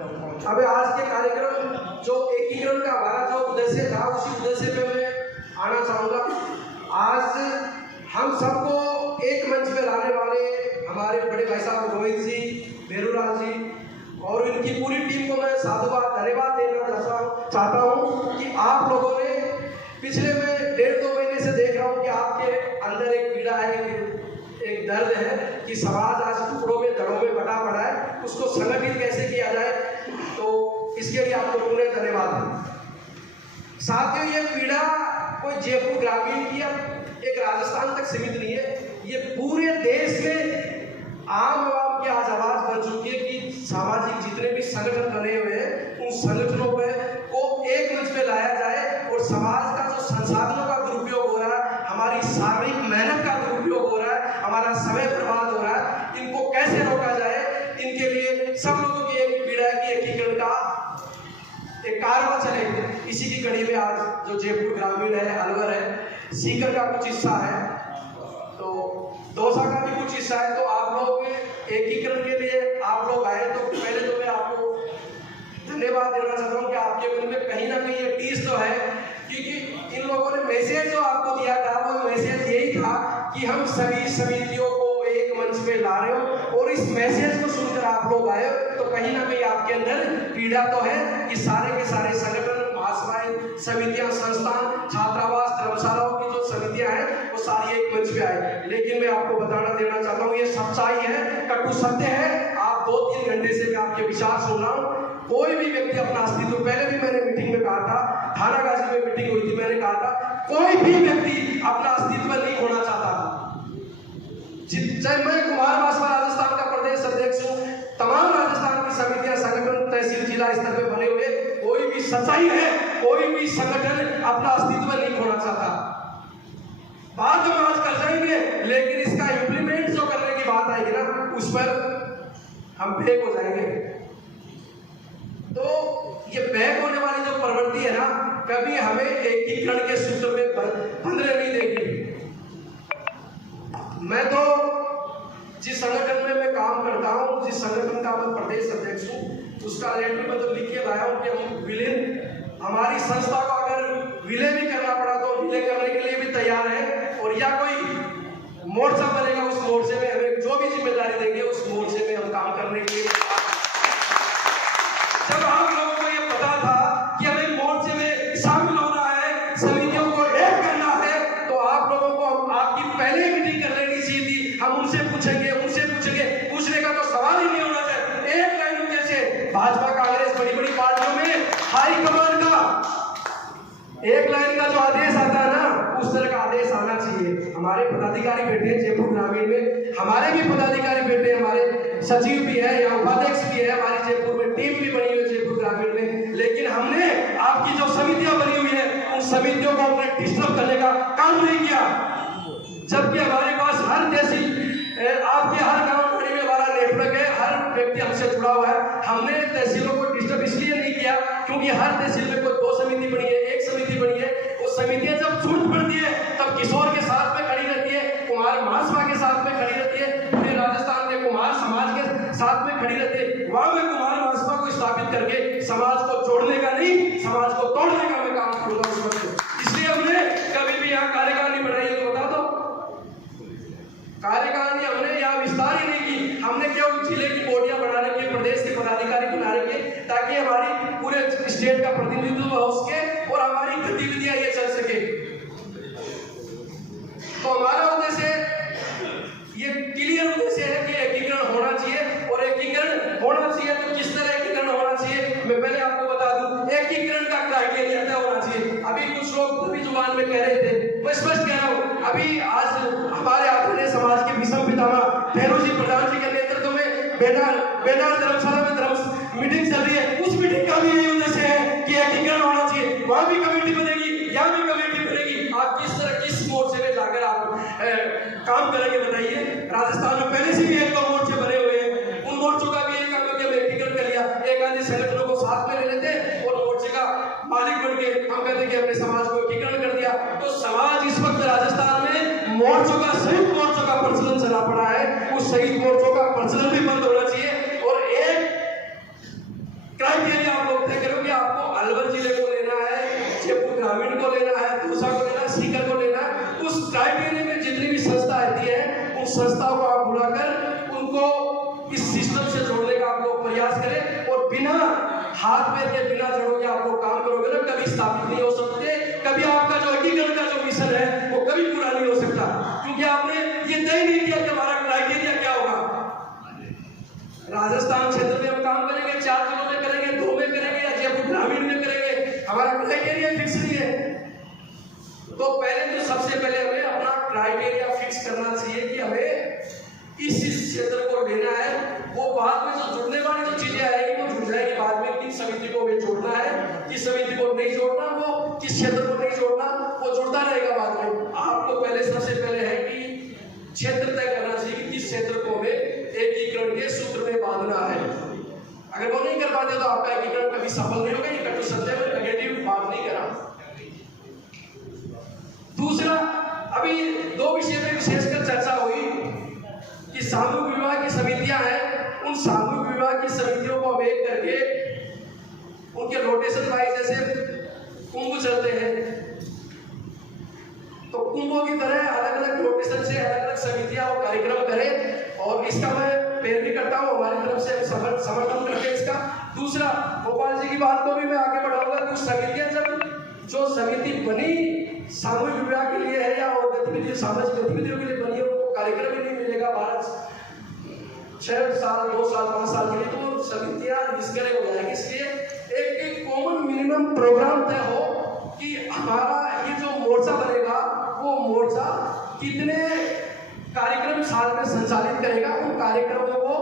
अब आज के कार्यक्रम जो एकीकरण का हमारा जो उद्देश्य था, उसी उद्देश्य पे मैं आना चाहूँगा। आज हम सबको एक मंच पे लाने वाले हमारे बड़े भाई साहब रोहित जी, बेरूलाल जी और इनकी पूरी टीम को मैं साधुवाद धन्यवाद देना चाहता हूँ कि आप लोगों ने पिछले मैं 1.5-2 महीने से देख रहा हूँ कि आपके अंदर एक पीड़ा है, एक दर्द है कि समाज आज टुकड़ों में दड़ों में बटा पड़ा है, उसको संगठित कैसे किया जाए। तो इसके लिए आपको पूरे धन्यवाद है। साथियों, ये पीड़ा कोई जयपुर ग्रामीण की या एक राजस्थान तक सीमित नहीं है, ये पूरे देश में आम आवाम की आज आवाज बन चुकी है कि सामाजिक जितने भी संगठन बने हुए हैं उन संगठनों को एक मंच पे लाया जाए और समाज का जो संसाधनों का दुरुपयोग हो रहा है, हमारी सामूहिक मेहनत का दुरुपयोग हो रहा है, हमारा समय बर्बाद हो रहा है, इनको कैसे रोका जाए। इनके लिए सब लोगों की एक पीड़ा है कि एकीकरण का एक कारवा चले। इसी की कड़ी में आज जो जयपुर ग्रामीण है, अलवर है, सीकर का कुछ हिस्सा है, तो दौसा का भी कुछ हिस्सा है, तो आप लोग एकीकरण के लिए आप लोग आए। तो पहले तो मैं आपको धन्यवाद देना चाहता हूँ कि आपके मन में कहीं ना कहीं ये टीस तो है, क्योंकि इन लोगों ने मैसेज जो आपको दिया था वो मैसेज यही था कि हम सभी समितियों को एक मंच पे ला रहे हो, और इस मैसेज को सुनकर आप लोग आए तो कहीं ना कहीं आपके अंदर पीड़ा तो है कि सारे के सारे संगठन, महासभाएं, समितियां, संस्थान, छात्रावास, धर्मशालाओं की जो समितियां हैं वो सारी एक मंच पे आए। लेकिन मैं आपको बताना देना चाहता हूँ, ये सच्चाई है, कटु सत्य है। आप 2-3 घंटे से मैं आपके विचार सुन रहा हूँ। कोई भी व्यक्ति अपना अस्तित्व, पहले भी मैंने मीटिंग में कहा था, थानागाजी में मीटिंग हुई थी, मैंने कहा था कोई भी व्यक्ति अपना अस्तित्व नहीं खोना चाहता। चाहे मैं कुमार मासवा राजस्थान का प्रदेश अध्यक्ष हूँ, तमाम राजस्थान की समितियां, संगठन, तहसील, जिला स्तर पे बने हुए, कोई भी सच्चाई है, कोई भी संगठन अपना अस्तित्व नहीं खोना चाहता। बात हम आज कर जाएंगे, लेकिन इसका इम्प्लीमेंट जो करने की बात आएगी ना, उस पर हम फेक हो जाएंगे। तो ये बैक होने वाली जो प्रवृत्ति है ना, कभी हमें एकीकरण के सूत्र में बंधने नहीं देगी। मैं तो जिस संगठन में मैं काम करता हूँ, जिस संगठन का मैं प्रदेश अध्यक्ष हूँ, उसका लेटर में तो लिख के लाया हूँ कि हम विलीन, हमारी संस्था को अगर विलय भी करना पड़ा तो विलय करने के लिए भी तैयार है, और या कोई मोर्चा बनेगा उस मोर्चे में हमें जो भी जिम्मेदारी देंगे उस मोर्चे में हम काम करने के लिए। जब आप लोगों को ये पता था कि हमें मोर्चे में शामिल होना है, समितियों को एक करना है, तो आप लोगों को आपकी पहले ही मीटिंग कर लेनी चाहिए थी। हम उनसे पूछेंगे, पूछने का तो सवाल ही नहीं होना चाहिए। एक लाइन में जैसे भाजपा, कांग्रेस, बड़ी बड़ी पार्टियों में हाईकमान का एक लाइन का जो आदेश आता है ना, उस तरह का आदेश आना चाहिए। हमारे पदाधिकारी बैठे हैं जयपुर ग्रामीण में, हमारे भी पदाधिकारी बैठे हैं, हमारे सचिव भी है या उपाध्यक्ष भी है, हमारी जयपुर में टीम भी बनी हुई है जयपुर ग्रामीण में। लेकिन हमने आपकी जो समितियां बनी हुई है उन समितियों को हमने डिस्टर्ब करने का काम नहीं किया, जबकि हमारे पास हर तहसील, आपके हर गांव में हमारा नेटवर्क है, हर व्यक्ति हमसे जुड़ा हुआ है। हमने तहसीलों को डिस्टर्ब इसलिए नहीं किया क्योंकि हर तहसील में कोई 2 समिति बनी है, 1 समिति बनी है। वो समितियां जब छूट पड़ती है तब किशोर के साथ में खड़ी रहती है, कुमार महासभा के साथ में खड़ी रहती है, पूरे राजस्थान में कुमार समाज के साथ में खड़ी रहती है। वहां में कुमार महासभा को स्थापित करके समाज को जोड़ने का नहीं, समाज को तोड़ने का मैं काम करूंगा उस वक्त। इसलिए हमने कभी भी यहाँ कार्यकारिणी बनाई है, तो बता दो, कार्यकारिणी हमने यहाँ विस्तार ही नहीं की। हमने केवल जिले की बोर्डियां बढ़ाने के, प्रदेश के पदाधिकारी बनाने के, ताकि हमारी पूरे स्टेट का प्रतिनिधित्व हो सके और हमारी गतिविधियां ये चल सके। तो हमारा उद्देश्य ये क्लियर उद्देश्य है कि एकीकरण होना चाहिए, और एकीकरण होना चाहिए तो किस तरह एकीकरण होना चाहिए मैं पहले आपको बता दूं। एकीकरण का क्राइटेरिया क्या होना चाहिए? अभी कुछ लोग अभी जुबान में कह रहे थे, मैं स्पष्ट कह रहा हूँ, अभी आज हमारे आधुनिक समाज के विषम पितामह भैरू जी प्रधान जी के नेतृत्व में बेनार धर्मशाला में मीटिंग चल रही है। उस मीटिंग का भी यही उद्देश्य है कि एकीकरण होना चाहिए। वहां भी कमेटी बनेगी, यहाँ भी कमेटी बनेगी। आप किस तरह किस मोर्चे में जाकर आप काम करेंगे बताइए? राजस्थान में पहले से भी 1-2 मोर्चे बने हुए हैं, उन मोर्चों का भी एक काम करके एकीकरण कर लिया, एक आधे संगठनों को साथ में ले लेते और मोर्चे का मालिक बन के हम कहते कि अपने समाज को एकीकरण कर दिया। तो समाज इस वक्त राजस्थान में मोर्चों का, संयुक्त मोर्चों का प्रचलन चला पड़ा है। उस संयुक्त मोर्चों का प्रचलन भी बंद होना चाहिए, और बिना हाथ पैर के, बिना जड़ों के आप लोग काम करोगे ना, कभी स्थापित नहीं हो सकते, कभी आपका जो एकीकरण का जो मिशन है वो कभी पूरा नहीं हो सकता, क्योंकि आपने ये तय नहीं किया कि हमारा क्राइटेरिया क्या होगा। राजस्थान क्षेत्र में हम काम करेंगे, 4 जिलों में करेंगे, 2 में करेंगे, या जयपुर ग्रामीण में करेंगे, हमारा क्राइटेरिया फिक्स नहीं है। तो पहले तो सबसे पहले हमें अपना क्राइटेरिया फिक्स करना चाहिए कि हमें इस क्षेत्र को लेना है। वो बाद में जो जुड़ने वाली जो चीजें आएगी वो जुड़ जाएगी बाद में, किस समिति को हमें जोड़ना है, किस समिति को नहीं जोड़ना, वो किस क्षेत्र को नहीं जोड़ना, वो जुड़ता रहेगा बाद में। आपको पहले सबसे पहले है कि क्षेत्र तय करना चाहिए कि किस क्षेत्र को हमें एकीकरण के सूत्र में बांधना है। अगर वो नहीं कर पाते तो आपका एकीकरण कभी सफल नहीं होगा। ये कटु सत्य में नेगेटिव बात नहीं करा। दूसरा, अभी 2 विषय में विशेषकर चर्चा हुई कि सामूहिक विवाह की समितियां हैं, उन सामूहिक विवाह की समितियों को हम एक करके उनके रोटेशन वाइज, जैसे कुंभ चलते हैं तो कुंभों की तरह अलग अलग रोटेशन से अलग अलग समितियां और कार्यक्रम करें, और इसका मैं पैरवी करता हूं, हमारी तरफ से समर्थन करते हैं इसका। दूसरा, गोपाल जी की बात को भी मैं आगे बढ़ाऊंगा कि समितियां जब जो समिति बनी सामूहिक विवाह के लिए है या और गतिविधि सामाजिक गतिविधियों के लिए बनी है, उनको कार्यक्रम ही नहीं मिलेगा 6 साल 2 साल 5 साल के लिए, तो समितियां निष्क्रिय हो जाएगी। इसलिए एक कॉमन मिनिमम प्रोग्राम तय हो कि हमारा ये जो मोर्चा बनेगा वो मोर्चा कितने कार्यक्रम साल में संचालित करेगा। उन कार्यक्रमों को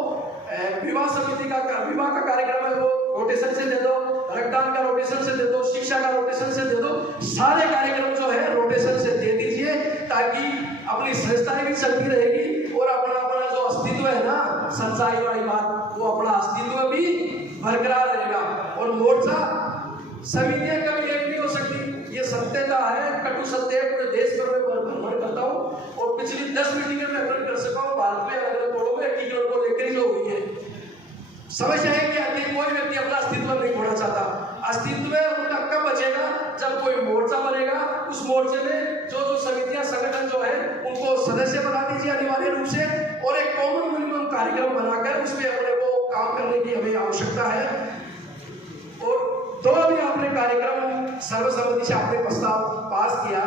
विवाह समिति का विवाह का कार्यक्रम है वो रोटेशन से दे दो, रक्तदान का रोटेशन से दे दो, शिक्षा का रोटेशन से दे दो, सारे कार्यक्रम जो है रोटेशन से दे दीजिए, ताकि अपनी संस्थाएं भी चलती रहेगी और अपना जो अस्तित्व है ना, सच्चाई वाली बात, वो अपना अस्तित्व भी बरकरार रहेगा। और मोर्चा समितियां कभी एक नहीं हो सकती, ये सत्यता है, कटु सत्य है। पूरे देश भर में भ्रमण करता हूँ और पिछली 10 मीटिंगें मैं अटेंड कर सका हूँ भारत में, अलग अलग कोणों में एकीकरण को लेकर जो हुई है। समस्या है कि कोई व्यक्ति अपना अस्तित्व नहीं खोना चाहता। अस्तित्व उनका कब बचेगा, जब कोई मोर्चा बनेगा, उस मोर्चे में जो समितियां संगठन जो है उनको सदस्य बना दीजिए अनिवार्य रूप से, और एक कॉमन मिनिमम कार्यक्रम बनाकर उसमें अपने को काम करने की हमें आवश्यकता है। और 2 भी आपने कार्यक्रम सर्वसम्मति से आपने प्रस्ताव पास किया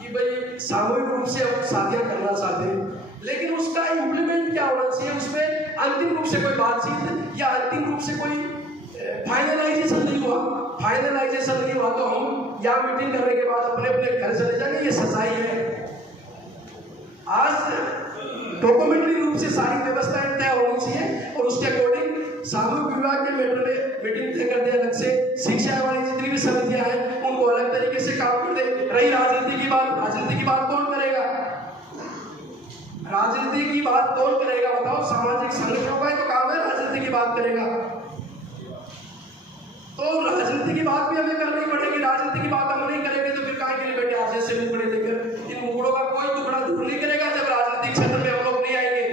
कि भाई सामूहिक रूप से हम शादियां करना चाहते हैं, लेकिन उसका इम्प्लीमेंट क्या होना चाहिए, उसमें अंतिम रूप से कोई बातचीत या अंतिम रूप से कोई फाइनलाइजेशन नहीं हुआ। फाइनलाइजेशन नहीं हुआ तो हम यहाँ मीटिंग करने के बाद अपने अपने घर चले जाएंगे, ये सच्चाई है। आज डॉक्यूमेंट्री रूप से सारी व्यवस्थाएं तय होनी चाहिए और उसके अकॉर्डिंग सामूहिक विवाह के मैटर में मीटिंग तय कर दे अलग से, शिक्षा वाली जितनी भी समितियां हैं उनको अलग तरीके से काम कर दे। रही राजनीति की बात, राजनीति की बात कौन करेगा, राजनीति की बात कौन करेगा बताओ। सामाजिक संगठनों का ही तो काम है राजनीति की बात करेगा, तो राजनीति की बात भी हमें करनी पड़ेगी। राजनीति की बात हम नहीं करेंगे तो फिर कहाँ के लिए बैठे आप जैसे मुकड़े देकर, इन मुकड़ों का कोई टुकड़ा दूर नहीं करेगा जब राजनीतिक क्षेत्र में हम लोग नहीं आएंगे।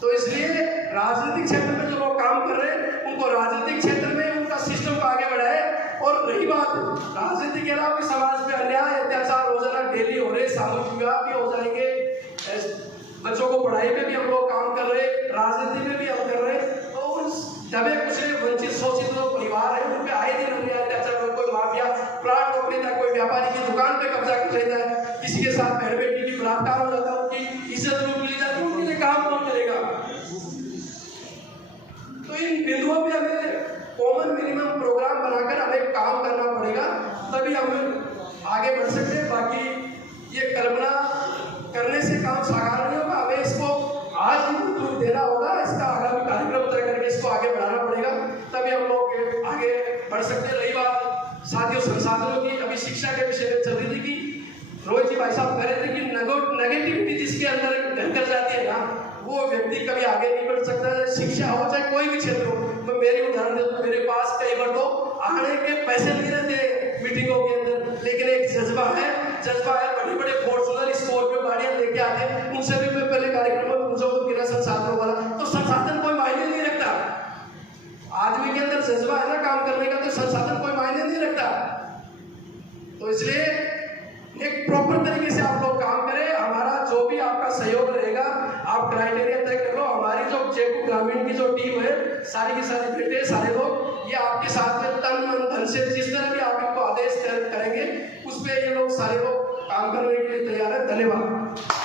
तो इसलिए राजनीतिक क्षेत्र में जो लोग काम कर रहे हैं उनको राजनीतिक क्षेत्र में उनका सिस्टम को आगे बढ़ाए। और रही बात राजनीति के अलावा समाज में अन्याय अत्याचार रोजाना डेली हो रहे, सामूहिक विवाह भी हो जाएंगे, बच्चों को पढ़ाई में भी हम लोग काम कर रहे, राजनीति में भी हम कर रहे। तो दबे कुचले वंचित शोषित लोग परिवार है, उन पे आए दिन अन्याय अत्याचार, कोई माफिया प्लाट रोक लेता है, कोई व्यापारी की दुकान पे कब्जा कर लेता है, किसी के साथ बहन बेटी की बलात्कार हो जाता है, उनकी इज्जत लूट ली जाती है, उनके लिए काम कौन करेगा। तो इन बिंदुओं पे हमें कॉमन मिनिमम प्रोग्राम बनाकर हमें काम करना पड़ेगा, तभी हम आगे बढ़ सकते हैं। बाकी ये कल्पना करने से काम साकार नहीं होगा, हमें इसको आज ही रूप देना होगा, इसका आगामी कार्यक्रम तय करके इसको आगे बढ़ाना पड़ेगा, तभी हम लोग आगे बढ़ सकते हैं। रही बात साथियों संसाधनों की, अभी शिक्षा के विषय में चल रही थी कि रोहित जी भाई साहब कह रहे थे कि नेगेटिविटी जिसके अंदर घर जाती है ना, वो व्यक्ति कभी आगे नहीं बढ़ सकता। शिक्षा हो चाहे कोई भी क्षेत्र हो, मैं मेरी उदाहरण दूं, मेरे पास कई बार तो आने के पैसे नहीं रहते मीटिंगों के अंदर, लेकिन एक जज्बा है बड़े बड़े फॉर्चूनर स्कॉर्पियो गाड़ियां लेके आते हैं, उनसे भी मैं पहले कार्यक्रम में पूछा तो बिना संसाधनों वाला, तो संसाधन कोई मायने नहीं रखता। आदमी के अंदर जज्बा है ना काम करने का, तो संसाधन कोई मायने नहीं रखता। तो इसलिए एक प्रॉपर तरीके से आप लोग काम करें, हमारा जो भी आपका सहयोग रहेगा, आप क्राइटेरिया ये तय कर लो, हमारी जो जयपुर ग्रामीण की जो टीम है, सारी की सारी बेटे सारे लोग ये आपके साथ में तन मन धन से जिस तरह भी आप इनको आदेश करेंगे उस पर ये लोग सारे लोग काम करने के लिए तैयार है। धन्यवाद।